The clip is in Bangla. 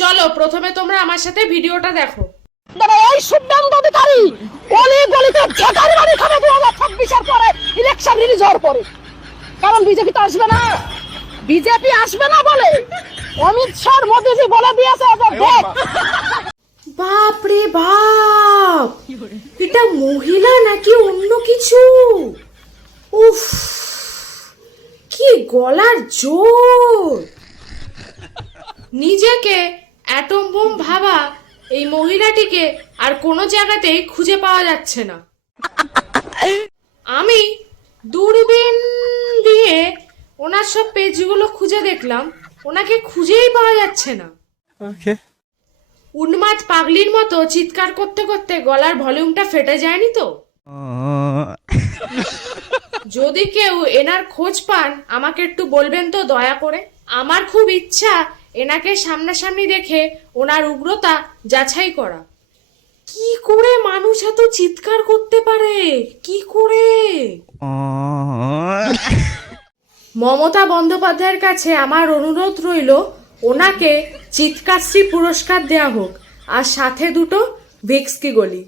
চলো প্রথমে তোমরা আমার সাথে ভিডিওটা দেখো। এই শুভেন্দু অধিকারী অলি গলিতে ঝাঁকারি বাড়ি খাবে 2026-এর পরে, ইলেকশন রিলিজ হওয়ার পরে। কারণ বিজেপি তো আসবে না, বিজেপি আসবে না বলে অমিত শাহ মোদিজি বলে দিয়েছে। এবার দেখ, বাপ রে বাপ, এটা মহিলা নাকি অন্য কিছু? উফ, কি গলার জোর! নিজেকে অ্যাটম বোম ভাবা এই মহিলাটিকে আর কোনো জায়গাতেই খুঁজে পাওয়া যাচ্ছে না। আমি দূরবীন দিয়ে ওনার সব পেজগুলো খুঁজে দেখলাম, ওনাকে খুঁজেই পাওয়া যাচ্ছে না। উন্মাদ পাগলির মতো চিৎকার করতে করতে গলার ভলিউমটা ফেটে যায়নি তো? যদি কেউ এনার খোঁজ পান আমাকে একটু বলবেন তো দয়া করে। আমার খুব ইচ্ছা এনাকে সামনাসামনি দেখে ওনার উগ্রতা যাচাই করা। কি করে মানুষ এত চিৎকার করতে পারে, কি করে? মমতা বন্দ্যোপাধ্যায়ের কাছে আমার অনুরোধ রইল, ওনাকে চিৎকারশ্রী পুরস্কার দেয়া হোক, আর সাথে দুটো ভিক্স কি গলি।